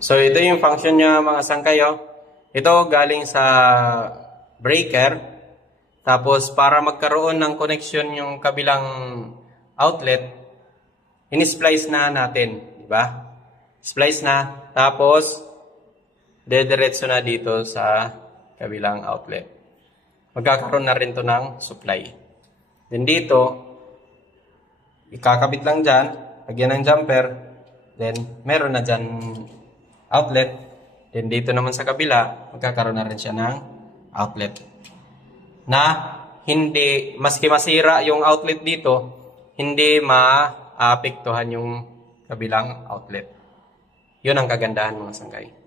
So ito yung function niya mga sangkayo. Ito galing sa breaker. Tapos para magkaroon ng connection yung kabilang outlet, in-splice na natin, di ba? Splice na. Tapos dediretso na dito sa kabilang outlet. Magkakaroon na rin to ng supply. Then dito, ikakabit lang dyan, lagyan ng jumper, then meron na dyan outlet. Then dito naman sa kabila, magkakaroon na rin siya ng outlet. Na hindi, maski masira yung outlet dito, hindi maapektuhan yung kabilang outlet. Yun ang kagandahan mga sangkay.